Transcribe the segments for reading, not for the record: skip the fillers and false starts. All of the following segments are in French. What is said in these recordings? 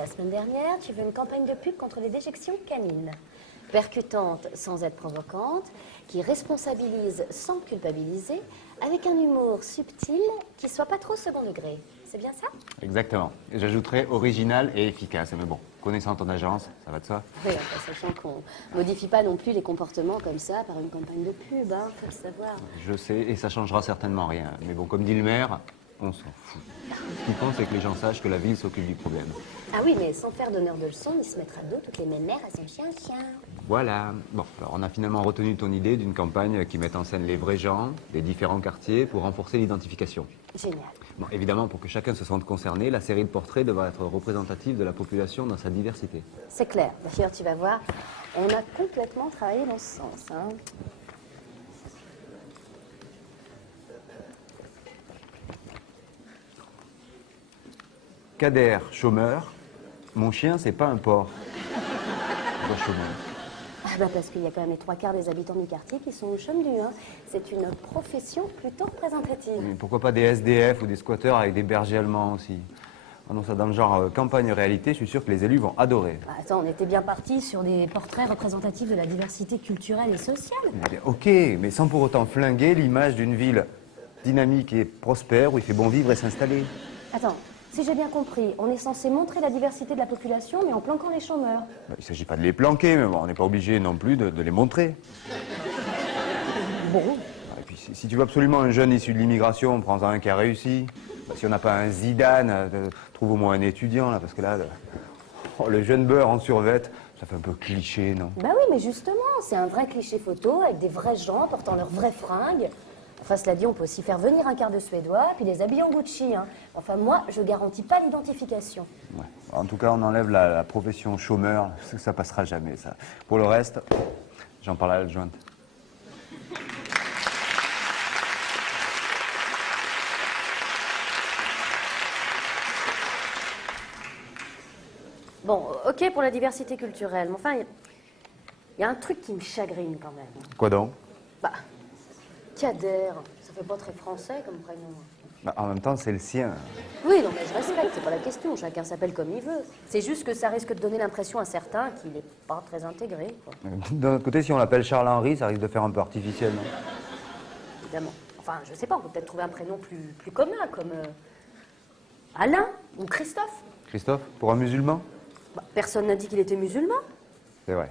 la semaine dernière, tu veux une campagne de pub contre les déjections canines. Percutante sans être provocante, qui responsabilise sans culpabiliser, avec un humour subtil qui soit pas trop second degré. C'est bien ça? Exactement. Et j'ajouterais original et efficace. Mais bon, connaissant ton agence, ça va de soi. Oui, enfin, sachant qu'on modifie pas non plus les comportements comme ça par une campagne de pub, hein, faut le savoir. Je sais, et ça changera certainement rien. Mais bon, comme dit le maire, on s'en fout. Ce qui compte, c'est que les gens sachent que la ville s'occupe du problème. Ah oui, mais sans faire d'honneur de leçon, il se mettra dos toutes les mémères à son chien. Voilà. Bon, alors on a finalement retenu ton idée d'une campagne qui mette en scène les vrais gens des différents quartiers pour renforcer l'identification. Génial. Bon, évidemment, pour que chacun se sente concerné, la série de portraits devra être représentative de la population dans sa diversité. C'est clair. D'ailleurs, tu vas voir, on a complètement travaillé dans ce sens. Hein. Kader, chômeur. Mon chien, c'est pas un porc. Pourquoi chômeur? Ah bah parce qu'il y a quand même les 3/4 des habitants du quartier qui sont au chômage. Hein. C'est une profession plutôt représentative. Mais pourquoi pas des SDF ou des squatteurs avec des bergers allemands aussi? Ah non, ça dans le genre campagne-réalité, je suis sûr que les élus vont adorer. Bah attends, on était bien parti sur des portraits représentatifs de la diversité culturelle et sociale. Ok, mais sans pour autant flinguer l'image d'une ville dynamique et prospère où il fait bon vivre et s'installer. Attends, si j'ai bien compris, on est censé montrer la diversité de la population, mais en planquant les chômeurs. Il ne s'agit pas de les planquer, mais bon, on n'est pas obligé non plus de les montrer. Bon. Et puis, si tu veux absolument un jeune issu de l'immigration, prends-en un qui a réussi. Si on n'a pas un Zidane, trouve au moins un étudiant, là, parce que là, le jeune beurre en survêt, ça fait un peu cliché, non? Bah oui, mais justement, c'est un vrai cliché photo avec des vrais gens portant leurs vraies fringues. Enfin, cela dit, on peut aussi faire venir un quart de Suédois puis les habiller en Gucci. Hein. Enfin, moi, je garantis pas l'identification. Ouais. En tout cas, on enlève la profession chômeur, parce que ça passera jamais, ça. Pour le reste, j'en parle à l'adjointe. Bon, ok pour la diversité culturelle, mais enfin, il y a un truc qui me chagrine quand même. Quoi donc? Bah, Kader, ça fait pas très français comme prénom. Bah, en même temps, c'est le sien. Oui, non, mais je respecte, c'est pas la question, chacun s'appelle comme il veut. C'est juste que ça risque de donner l'impression à certains qu'il est pas très intégré, quoi. D'un autre côté, si on l'appelle Charles-Henri, ça risque de faire un peu artificiel, non? Évidemment. Enfin, je sais pas, on peut peut-être trouver un prénom plus commun, comme Alain ou Christophe. Christophe, pour un musulman? Bah, personne n'a dit qu'il était musulman. C'est vrai.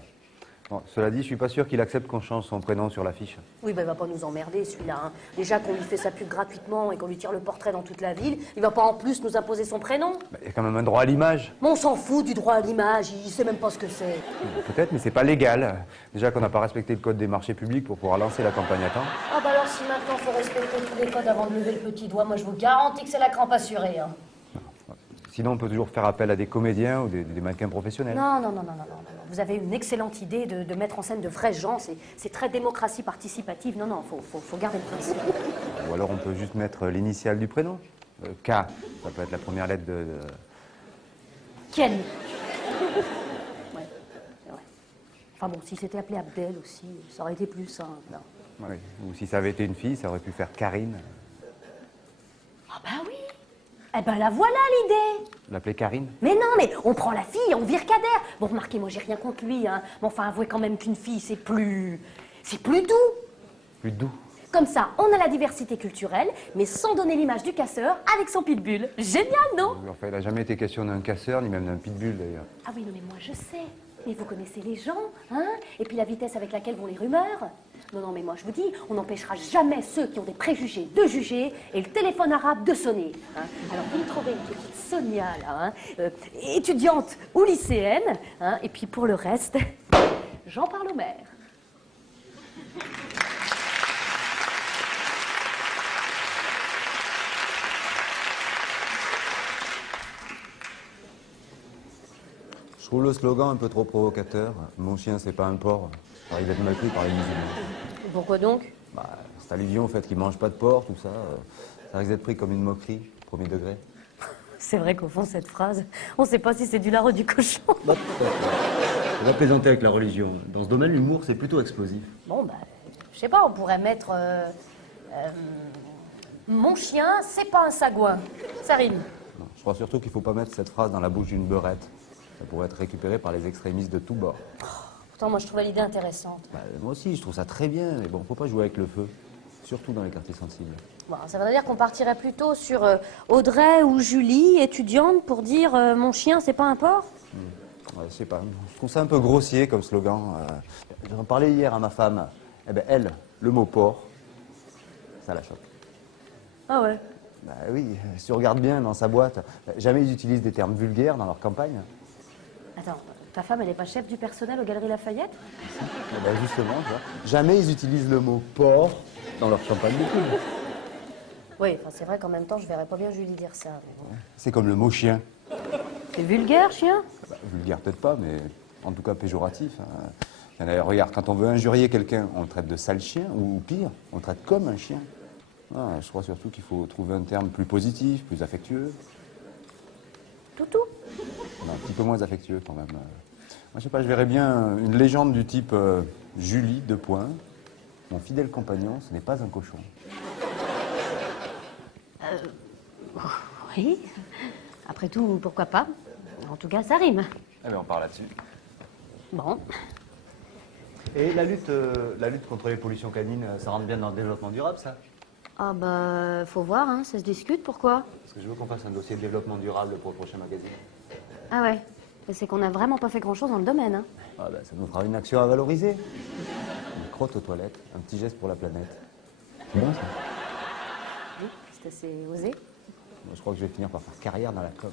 Bon, cela dit, je suis pas sûr qu'il accepte qu'on change son prénom sur l'affiche. Oui, bah, il va pas nous emmerder, celui-là. Hein. Déjà qu'on lui fait sa pub gratuitement et qu'on lui tire le portrait dans toute la ville, il va pas en plus nous imposer son prénom. Bah, il y a quand même un droit à l'image. Mais on s'en fout du droit à l'image, il sait même pas ce que c'est. Peut-être, mais c'est pas légal. Déjà qu'on n'a pas respecté le code des marchés publics pour pouvoir lancer la campagne à temps. Ah bah alors si maintenant faut respecter tous les codes avant de lever le petit doigt, moi je vous garantis que c'est la crampe assurée. Hein. Sinon, on peut toujours faire appel à des comédiens ou des mannequins professionnels. Non. Vous avez une excellente idée de mettre en scène de vrais gens, c'est très démocratie participative. Non, faut garder le principe. Ou alors on peut juste mettre l'initiale du prénom. K, ça peut être la première lettre de... Ken. Ouais, c'est vrai. Enfin bon, si c'était appelé Abdel aussi, ça aurait été plus simple. Non. Oui. Ou si ça avait été une fille, ça aurait pu faire Karine. Ah bah oui. Eh ben la voilà l'idée. L'appeler Karine? Mais non, mais on prend la fille, on vire Kader. Bon, remarquez, moi j'ai rien contre lui, hein. Mais enfin, avouez quand même qu'une fille, c'est plus doux. Plus doux. Comme ça, on a la diversité culturelle, mais sans donner l'image du casseur avec son pitbull. Génial, non? Enfin, il n'a jamais été question d'un casseur, ni même d'un pitbull d'ailleurs. Ah oui, non, mais moi je sais. Mais vous connaissez les gens, hein? Et puis la vitesse avec laquelle vont les rumeurs. Non, mais moi je vous dis, on n'empêchera jamais ceux qui ont des préjugés de juger et le téléphone arabe de sonner. Hein? Alors vous me trouvez une petite Sonia, là, hein, étudiante ou lycéenne, hein? Et puis pour le reste, j'en parle au maire. Je trouve le slogan un peu trop provocateur. Mon chien, c'est pas un porc. Ça risque d'être mal pris par les musulmans. Pourquoi donc? Bah, cette allusion au fait qu'il mange pas de porc, tout ça, ça risque d'être pris comme une moquerie, premier degré. C'est vrai qu'au fond, cette phrase, on sait pas si c'est du lard ou du cochon. Bah, on va plaisanter avec la religion. Dans ce domaine, l'humour, c'est plutôt explosif. Bon, bah, je sais pas, on pourrait mettre... mon chien, c'est pas un sagouin. Ça rime. Non, je crois surtout qu'il faut pas mettre cette phrase dans la bouche d'une beurette. Ça pourrait être récupéré par les extrémistes de tous bords. Pourtant, moi, je trouvais l'idée intéressante. Bah, moi aussi, je trouve ça très bien, mais bon, faut pas jouer avec le feu. Surtout dans les quartiers sensibles. Bon, ça veut dire qu'on partirait plutôt sur Audrey ou Julie, étudiante, pour dire mon chien, c'est pas un porc? Ouais, je sais pas, je trouve ça un peu grossier comme slogan. J'en parlais hier à ma femme. Eh ben, elle, le mot porc, ça la choque. Ah ouais. Bah oui, si tu regardes bien dans sa boîte, jamais ils utilisent des termes vulgaires dans leur campagne. Attends, ta femme, elle n'est pas chef du personnel aux Galeries Lafayette? Eh ben justement, tu vois, jamais ils utilisent le mot porc dans leur campagne de pub. Oui, enfin, c'est vrai qu'en même temps, je verrais pas bien Julie dire ça. Mais bon. C'est comme le mot chien. C'est vulgaire, chien? Bah, vulgaire peut-être pas, mais en tout cas péjoratif. Hein. Regarde, quand on veut injurier quelqu'un, on le traite de sale chien, ou pire, on le traite comme un chien. Je crois surtout qu'il faut trouver un terme plus positif, plus affectueux. Toutou? Non, un petit peu moins affectueux quand même. Moi, je sais pas, je verrais bien une légende du type Julie, deux points. Mon fidèle compagnon, ce n'est pas un cochon. Oui. Après tout, pourquoi pas? En tout cas, ça rime. Eh bien, on part là-dessus. Bon. Et la lutte contre les pollutions canines, ça rentre bien dans le développement durable, ça? Ah bah, faut voir, hein, ça se discute, pourquoi? Parce que je veux qu'on fasse un dossier de développement durable pour le prochain magazine. Ah ouais. C'est qu'on n'a vraiment pas fait grand-chose dans le domaine, hein. Ah bah, ça nous fera une action à valoriser. Une crotte aux toilettes, un petit geste pour la planète. C'est bon, ça? Oui, c'est assez osé. Moi, je crois que je vais finir par faire carrière dans la com.